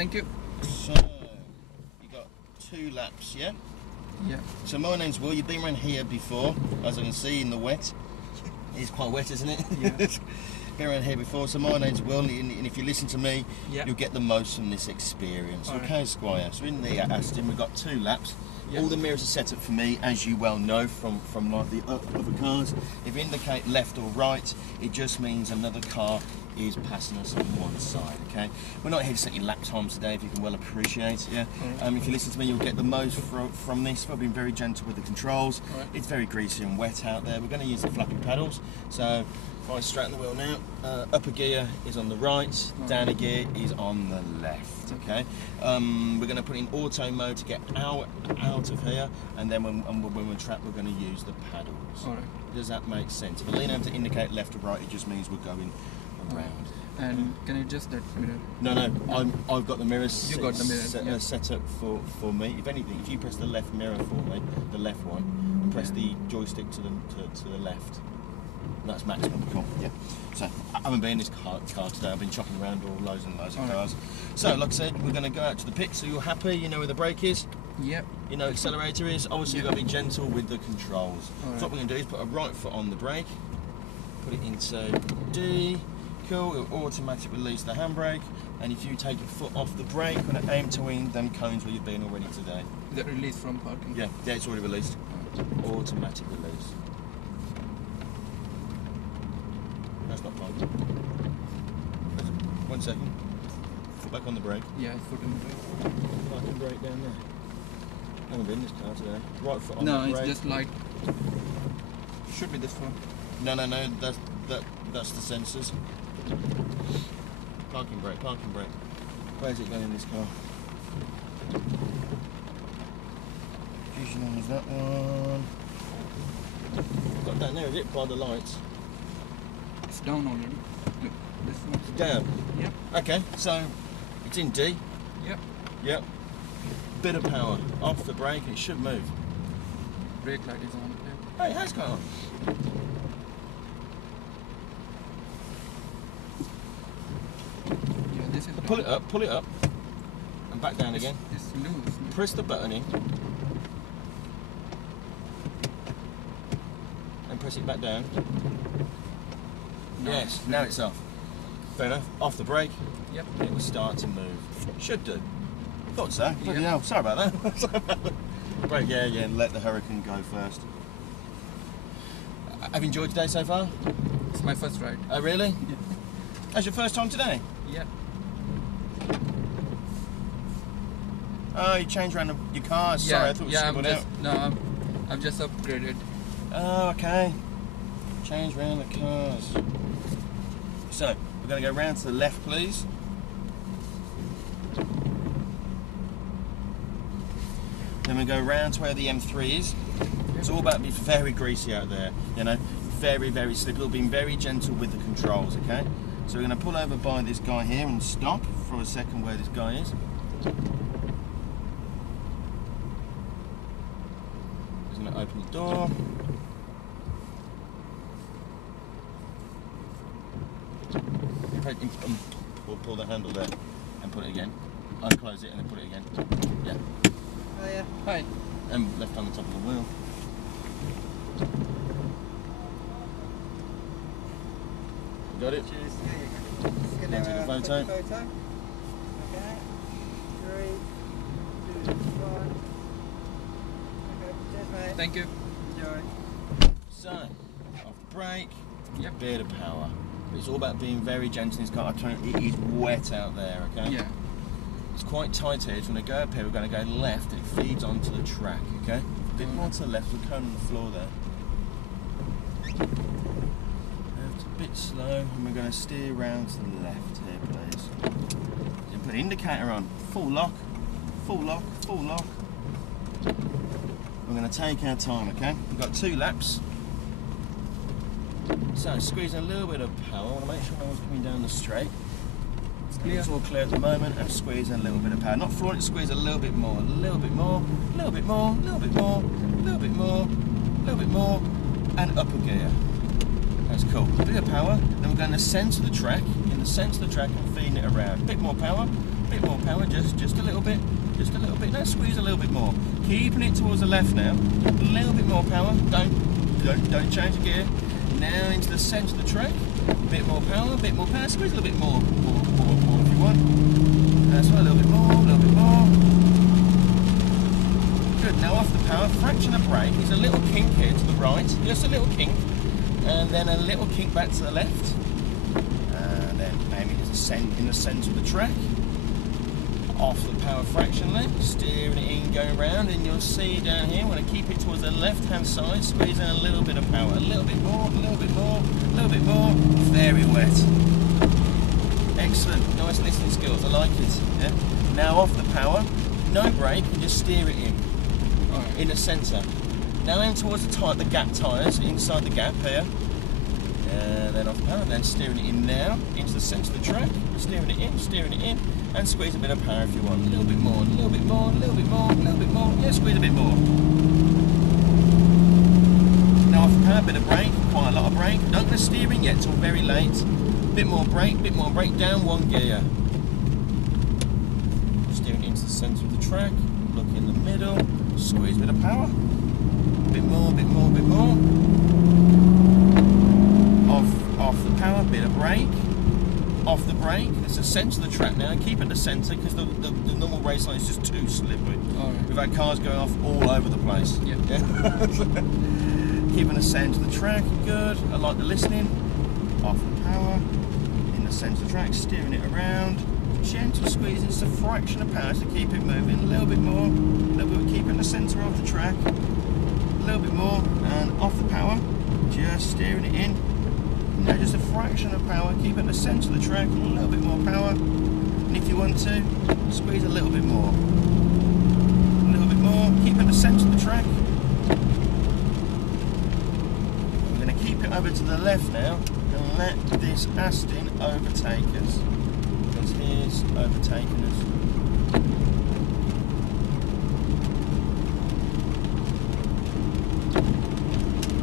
thank you. So, you got 2 laps, yeah? Yeah. So my name's Will, you've been around here before, as I can see in the wet. It's quite wet, isn't it? Yeah. Been around here before, so my name's Will, and if you listen to me, Yeah. you'll get the most from this experience. All Okay, right. Squire, so in the Aston, we've got 2 laps. Yeah. All the mirrors are set up for me, as you well know from like the other cars. If you indicate left or right, it just means another car is passing us on one side, okay? We're not here to set your lap times today, if you can well appreciate, yeah? Right. If you listen to me, you'll get the most from this. We've been very gentle with the controls. Right. It's very greasy and wet out there. We're going to use the flappy pedals. So if I straighten the wheel now, upper gear is on the right, downer gear is on the left, okay? We're going to put in auto mode to get out of here, and then when we're trapped, we're going to use the paddles. All right. Does that make sense? If I lean over to indicate left or right, it just means we're going around. And can you adjust that mirror? No, I've got the mirrors. You got the mirrors, yeah. Set up for me. If anything, if you press the left mirror for me, the left one, and press the joystick to the left, that's maximum. Cool. Yeah. So I haven't been in this car today. I've been chopping around all loads and loads of cars. So like I said, we're going to go out to the pit. So you're happy? You know where the brake is? Yep. You know accelerator is. Obviously you've got to be gentle with the controls. All right. So what we're going to do is put a right foot on the brake, put it into D. Cool, it'll automatically release the handbrake, and if you take your foot off the brake, we're going to aim to win them cones where you've been already today. Is that release from parking? Yeah, it's already released. Automatic release. That's not parking. 1 second. Foot back on the brake. Yeah, foot in the brake. Parking brake down there. I haven't been in this car today. Right foot on No, the brake. it's just like should be this one. No, that's the sensors. Parking brake. Where's it going in this car? Fusion on is that one. Got down there, is it? By the lights. It's down already. Look, this one. Down. Yep. Okay, so it's in D. Yep. Yep. Bit of power. Off the brake, it should move. Brake light is on. Hey, it has gone on. Yeah, this is Pull it up, and back down again. It's loose. Press the button in, and press it back down. No. Yes, now it's off. Fair enough. Off the brake, Yep. it will start to move. Should do. Thought so. Bloody Yeah. hell, sorry about that. Brake, yeah, and let the Hurricane go first. Have you enjoyed today so far? It's my first ride. Oh, really? Yeah. That's your first time today? Yeah. Oh, you changed around your cars. Sorry, I thought it was scribbled out. No, I've just upgraded. Oh, okay. Change around the cars. So, we're going to go round to the left, please. Then we go round to where the M3 is. It's all about being very greasy out there, you know, very, very slippery. Being very gentle with the controls, okay? So we're going to pull over by this guy here and stop for a second where this guy is. He's going to open the door. Pull the handle there and put it again. Unclose it and then put it again. Yeah. Oh yeah. Hi. And left on the top of the wheel. Got it? Cheers. Yeah, you go. Can I take a photo? Okay. 3, 2, 1. Okay, cheers mate. Thank you. Enjoy. So, off the brake, Yep. bit of power. But it's all about being very gentle in this car. It is wet out there, okay? Yeah. It's quite tight here. So when I go up here, we're going to go left and it feeds onto the track, okay? A bit more to the left, we're going on the floor there. It's a bit slow, and we're going to steer round to the left here, please. You put the indicator on, full lock, full lock, full lock. We're going to take our time, okay? We've got 2 laps. So squeezing a little bit of power. I want to make sure no one's coming down the straight. It's all clear at the moment, and squeezing a little bit of power. Not flooring it, squeeze a little bit more, a little bit more, a little bit more, a little bit more, a little bit more, a little bit more, and upper gear. That's cool. A bit of power, then we're going to the centre of the track, in the centre of the track and feeding it around. A bit more power, bit more power, just a little bit, just a little bit. Now squeeze a little bit more. Keeping it towards the left now. A little bit more power. Don't change the gear. Now into the centre of the track. Bit more power, bit more power. Squeeze a little bit more if you want. That's right, a little bit more, a little bit more. Good. Now off the power, fraction of brake. There's a little kink here to the right, just a little kink, and then a little kink back to the left. In the centre of the track, off the power fractionally, steering it in, going round, and you'll see down here when I keep it towards the left hand side, squeeze in a little bit of power, a little bit more, a little bit more, a little bit more, very wet. Excellent, nice listening skills, I like it. Yeah? Now off the power, no brake, and just steer it in, in the centre. Now in towards the gap tyres, inside the gap here. And then off the power, then steering it in now, into the centre of the track, steering it in, and squeeze a bit of power if you want. A little bit more, a little bit more, a little bit more, a little bit more, yeah, squeeze a bit more. Now off the power, bit of brake, quite a lot of brake. Not going to steer in yet till very late. Bit more brake, down one gear. Steering into the centre of the track, look in the middle, squeeze a bit of power. Bit more, bit more, bit more. Off the power, bit of brake. Off the brake, it's the centre of the track now. Keep it the centre because the normal race line is just too slippery. Right. We've had cars going off all over the place. Yeah. Keeping the centre of the track, good. I like the listening. Off the power, in the centre of the track, steering it around. Gentle squeeze, it's a fraction of power to keep it moving. A little bit more, a little bit, keep it in the centre of the track. A little bit more, and off the power, just steering it in. Now just a fraction of power, keep it in the centre of the track, a little bit more power, and if you want to, squeeze a little bit more. A little bit more, keep it in the centre of the track. We're going to keep it over to the left now, and let this Aston overtake us, because he's overtaking us.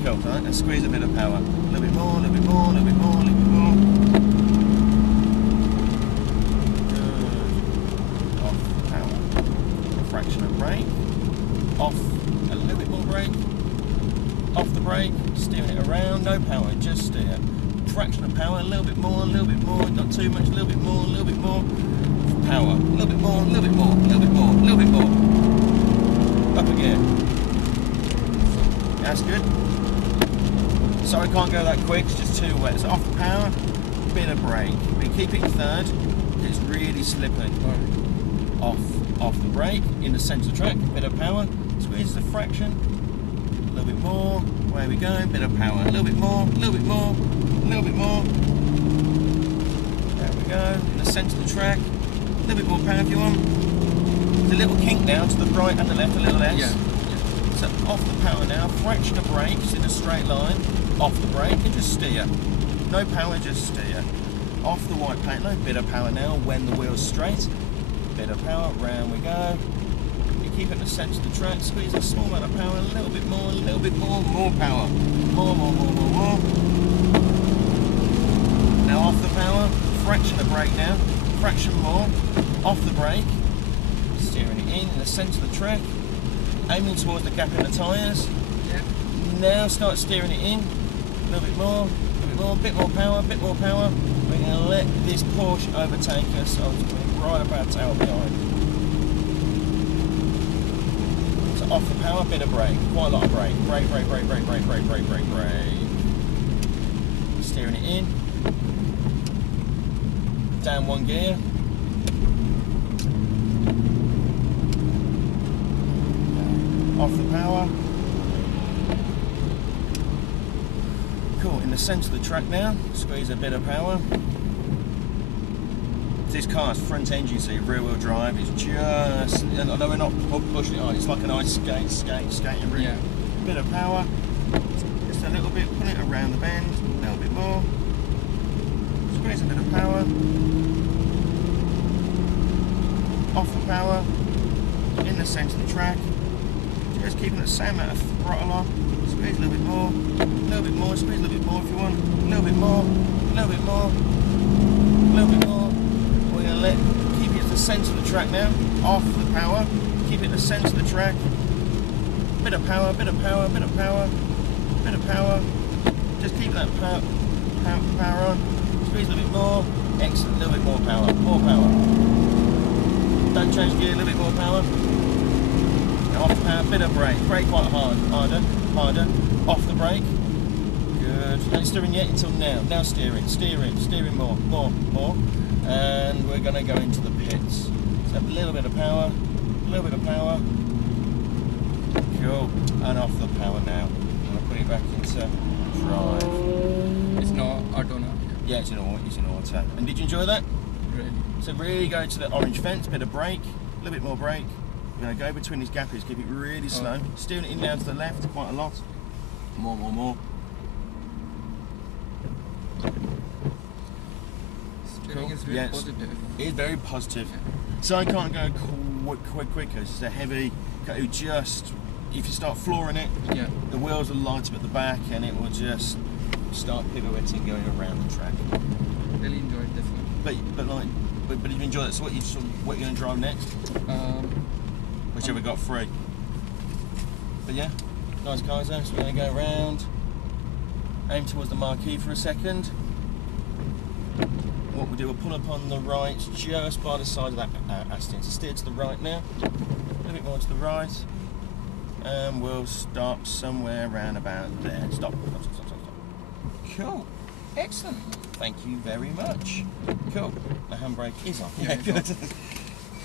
Cool, right, and squeeze a bit of power. A little bit more, a little bit more, a little bit more, a little bit more. Good. Off power. A fraction of brake. Off a little bit more brake. Off the brake, steering it around, no power, just steer. Fraction of power, a little bit more, not too much, a little bit more, a little bit more. Power, a little bit more, a little bit more, a little bit more, a little bit more. Up again. That's good. Sorry, I can't go that quick, it's just too wet. So off the power, bit of brake. We keep it third, it's really slippery. Off the brake, in the centre of the track, bit of power, squeeze the fraction, a little bit more, where we go, bit of power, a little bit more, a little bit more, a little bit more. There we go, in the centre of the track, a little bit more power if you want. There's a little kink now to the right and the left, a little less. Yeah. So off the power now, fraction of brakes in a straight line, off the brake and just steer. No power, just steer. Off the white plate line, bit of power now when the wheel's straight. Bit of power, round we go. You keep it in the centre of the track, squeeze a small amount of power, a little bit more, more power. More. Now off the power, fraction of brake now, fraction more. Off the brake, steering it in the centre of the track. Aiming towards the gap in the tyres. Yeah. Now start steering it in. A little bit more, bit more power. We're going to let this Porsche overtake us. So it's going right up our tail behind. So off the power, bit of brake. Quite a lot of brake. Brake. Steering it in. Down one gear. Off the power. Cool, in the centre of the track now, squeeze a bit of power. This car's front engine, so rear wheel drive is just, although we're not pushing it on, it's like an ice skating ring. Yeah. Bit of power, just a little bit, put it around the bend, a little bit more. Squeeze a bit of power. Off the power, in the centre of the track. Just keeping the same amount of throttle on. Squeeze a little bit more, squeeze a little bit more if you want. A little bit more. We're going to keep it at the the centre of the track now. Off the power. Keep it the centre of the track. Bit of power, bit of power, bit of power, bit of power. Just keep that power on. Squeeze a little bit more. Excellent. A little bit more power. More power. Don't change gear. A little bit more power. Now off the power. Bit of brake. Brake quite hard. Harder. Harder. Off the brake. Good. No steering yet until now. Now steering. Steering. Steering more. More. More. And we're going to go into the pits. So a little bit of power. A little bit of power. Cool. And off the power now. I'm going to put it back into drive. It's not auto now. Yeah, it's in auto. It's in auto. And did you enjoy that? Really. So really go to the orange fence, bit of brake, a little bit more brake. We're going to go between these gappers, keep it really slow. Steering it in down to the left quite a lot. More, more, more. Steering is very positive. It is very positive. Yeah. So I can't go quicker. It's a heavy. Go just, if you start flooring it, Yeah. the wheels will light up at the back and it will just start pirouetting going around the track. Really enjoyed this one. But if you enjoy it, so what you're going to drive next? Whichever got free. But yeah, nice cars there. So we're going to go around, aim towards the marquee for a second. What we'll do, we'll pull up on the right, just by the side of that Aston. So steer to the right now, a little bit more to the right, and we'll stop somewhere around about there. Stop. Stop, stop, stop, stop, stop. Cool. Excellent. Thank you very much. Cool. The handbrake is on. Yeah, Good.